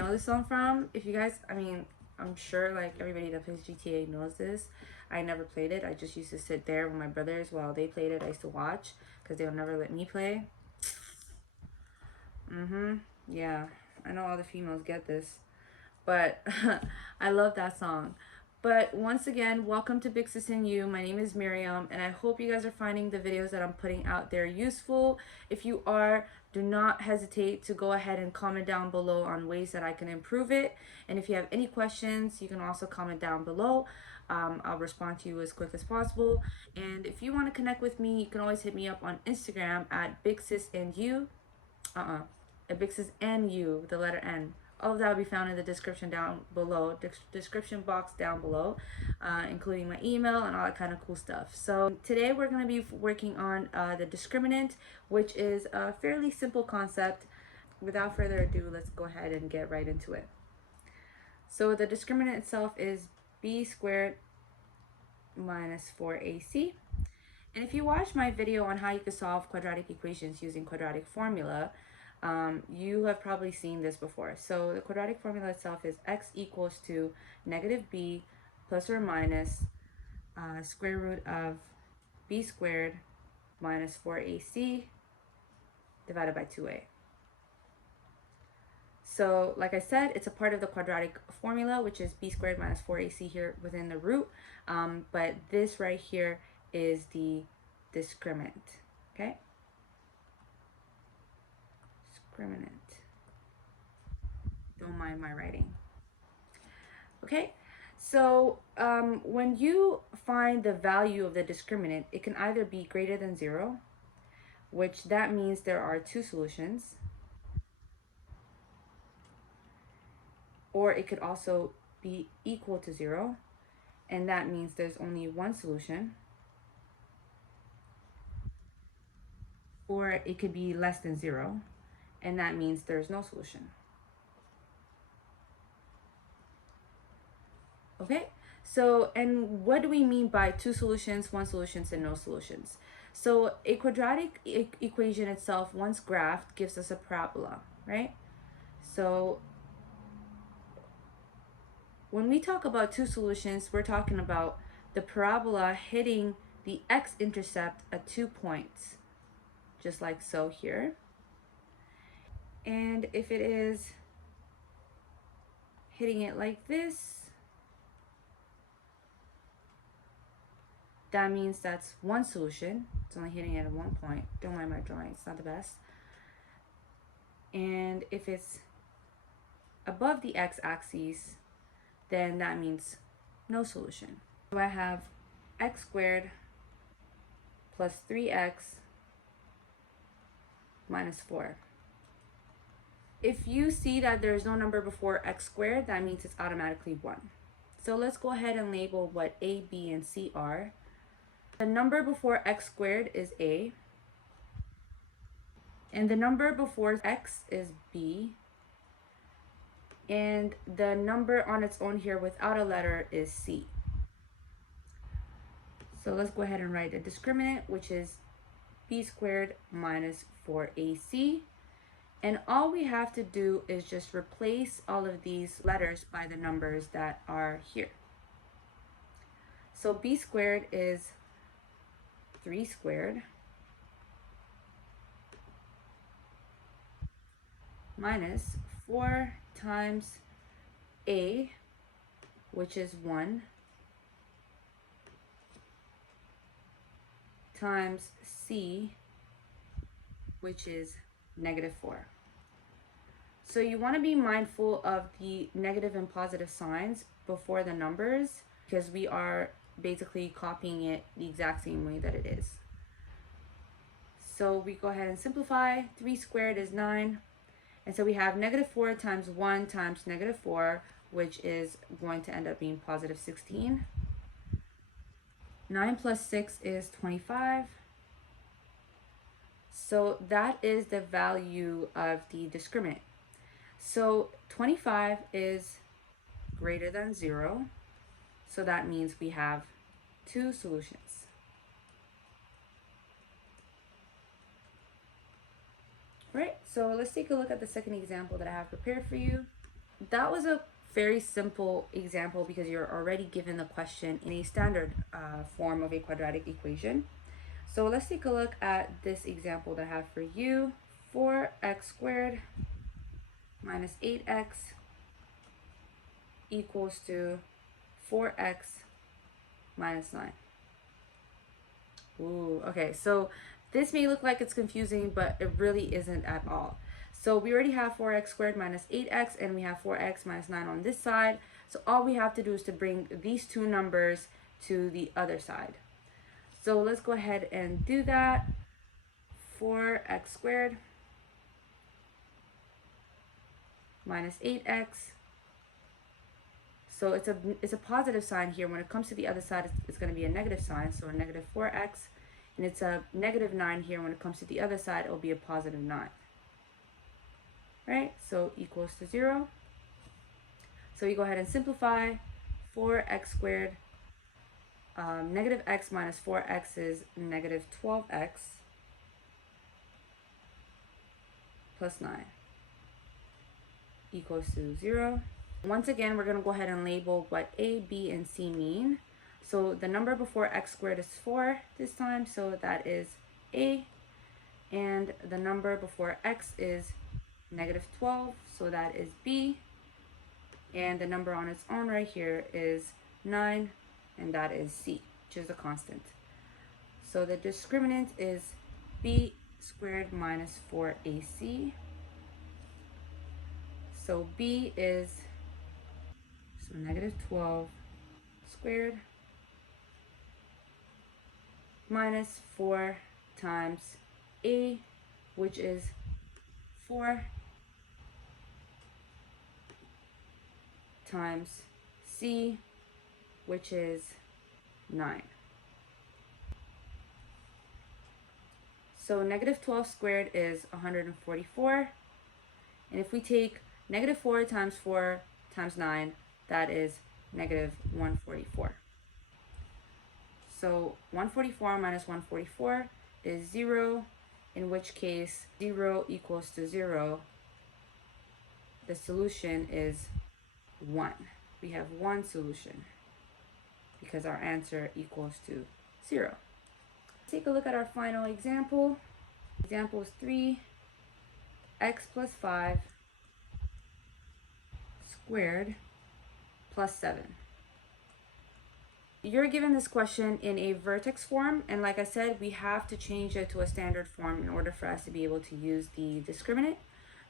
know this song from. If you guys, I mean, I'm sure like everybody that plays GTA knows this. I never played it. I just used to sit there with my brothers while they played it. I used to watch because they would never let me play. Yeah, I know all the females get this, but I love that song. But once again, welcome to Big Sis and You. My name is Miriam, and I hope you guys are finding the videos that I'm putting out there useful. If you are, do not hesitate to go ahead and comment down below on ways that I can improve it. And if you have any questions, you can also comment down below. I'll respond to you as quick as possible. And if you want to connect with me, you can always hit me up on Instagram at Big Sis and You. Big Sis and You, the letter N. All of that will be found in the description down below, description box down below, including my email and all that kind of cool stuff. So today we're going to be working on the discriminant, which is a fairly simple concept. Without further ado, let's go ahead and get right into it. So the discriminant itself is b squared minus 4ac. And if you watch my video on how you can solve quadratic equations using quadratic formula, you have probably seen this before. So the quadratic formula itself is x equals to negative b plus or minus square root of b squared minus 4ac divided by 2a. So like I said, it's a part of the quadratic formula, which is b squared minus 4ac here within the root. But this right here is the discriminant, okay? Discriminant. Don't mind my writing. Okay, so when you find the value of the discriminant, it can either be greater than 0, which that means there are two solutions, or it could also be equal to 0, and that means there's only one solution, or it could be less than 0, and that means there's no solution. Okay, so and what do we mean by two solutions, one solutions, and no solutions? So a quadratic equation itself, once graphed, gives us a parabola, right? So when we talk about two solutions, we're talking about the parabola hitting the x-intercept at 2 points, just like so here. And if it is hitting it like this, that means that's one solution. It's only hitting it at 1 point. Don't mind my drawing, it's not the best. And if it's above the x-axis, then that means no solution. So I have x squared plus 3x minus 4. If you see that there's no number before x squared, that means it's automatically 1. So let's go ahead and label what a, b, and c are. The number before x squared is a, and the number before x is b, and the number on its own here without a letter is c. So let's go ahead and write the discriminant, which is b squared minus 4ac, and all we have to do is just replace all of these letters by the numbers that are here. So b squared is 3 squared minus 4 times a, which is 1, times c, which is negative 4. So you want to be mindful of the negative and positive signs before the numbers, because we are basically copying it the exact same way that it is. So we go ahead and simplify. 3 squared is 9. And so we have negative 4 times 1 times negative 4, which is going to end up being positive 16. 9 plus 6 is 25. So that is the value of the discriminant. So 25 is greater than 0. So that means we have two solutions. All right, so let's take a look at the second example that I have prepared for you. that was a very simple example because you're already given the question in a standard form of a quadratic equation. So let's take a look at this example that I have for you. 4x squared minus 8x equals to 4x minus 9. Ooh, okay, so this may look like it's confusing, but it really isn't at all. So we already have 4x squared minus 8x, and we have 4x minus 9 on this side. So all we have to do is to bring these two numbers to the other side. So let's go ahead and do that. 4x squared minus 8x. So it's a positive sign here. When it comes to the other side, it's going to be a negative sign, so a negative 4x. And it's a negative 9 here. When it comes to the other side, it will be a positive 9. Right? So equals to 0. So we go ahead and simplify. 4x squared. Negative x minus 4x is negative 12x plus 9 equals to 0. Once again, we're going to go ahead and label what a, b, and c mean. So the number before x squared is 4 this time, so that is a. And the number before x is negative 12, so that is b. And the number on its own right here is 9, and that is c, which is a constant. So the discriminant is b squared minus 4ac. So b is negative 12 squared minus 4 times a, which is 4, times c, which is 9. So negative 12 squared is 144. And if we take negative 4 times 9, that is negative 144. So 144 minus 144 is 0, in which case 0 equals to 0. The solution is 1. We have one solution because our answer equals to 0. Take a look at our final example. Example is 3x plus 5 squared plus 7. You're given this question in a vertex form, and like I said, we have to change it to a standard form in order for us to be able to use the discriminant.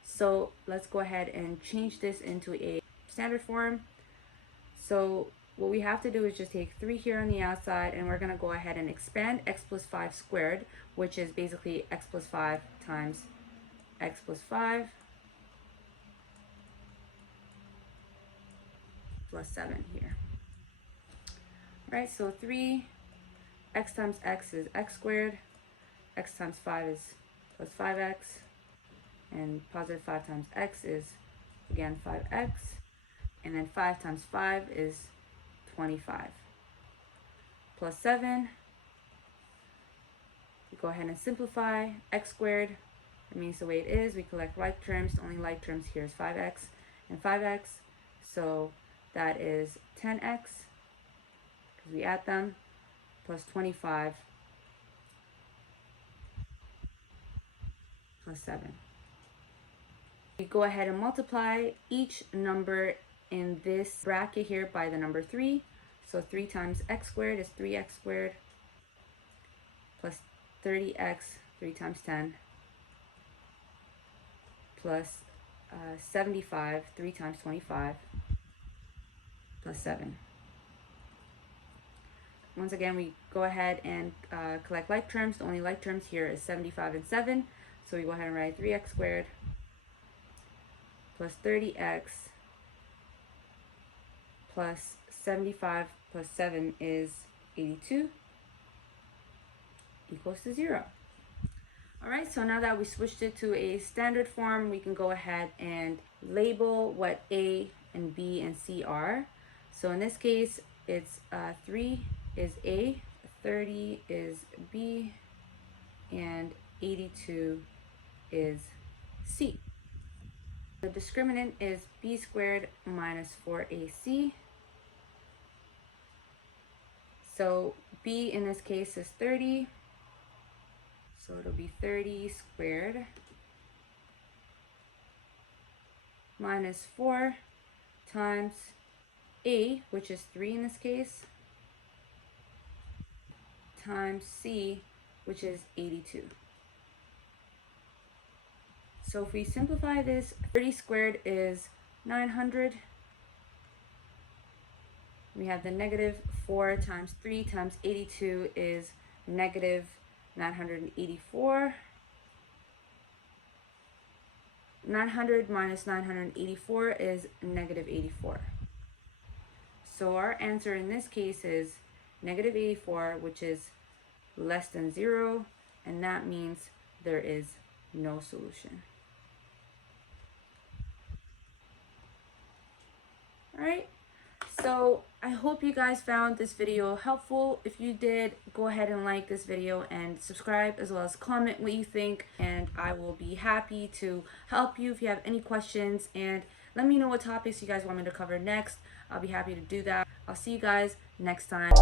So let's go ahead and change this into a standard form. So what we have to do is just take 3 here on the outside, and we're going to go ahead and expand x plus 5 squared, which is basically x plus 5 times x plus 5 plus 7 here. Right, so 3 x times x is x squared, x times 5 is plus 5x, and positive 5 times x is again 5x, and then 5 times 5 is 25 plus 7. We go ahead and simplify. X squared remains the way it is. We collect like terms. The only like terms here is 5x and 5x, so that is 10x because we add them, plus 25 plus 7. We go ahead and multiply each number in this bracket here by the number 3. So 3 times x squared is 3x squared plus 30x, 3 times 10, plus 75, 3 times 25, plus 7. Once again, we go ahead and collect like terms. The only like terms here is 75 and 7. So we go ahead and write 3x squared plus 30x plus 75 plus 7 is 82 equals to 0. Alright, so now that we switched it to a standard form, we can go ahead and label what A and B and C are. So in this case, it's 3 is A, 30 is B, and 82 is C. The discriminant is b squared minus 4ac. So b in this case is 30. So it'll be 30 squared minus 4 times a, which is 3 in this case, times c, which is 82. So if we simplify this, 30 squared is 900. We have the negative 4 times 3 times 82 is negative 984. 900 minus 984 is negative 84. So our answer in this case is negative 84, which is less than 0, and that means there is no solution. Alright, so I hope you guys found this video helpful. If you did, go ahead and like this video and subscribe, as well as comment what you think, and I will be happy to help you if you have any questions, and let me know what topics you guys want me to cover next. I'll be happy to do that. I'll see you guys next time.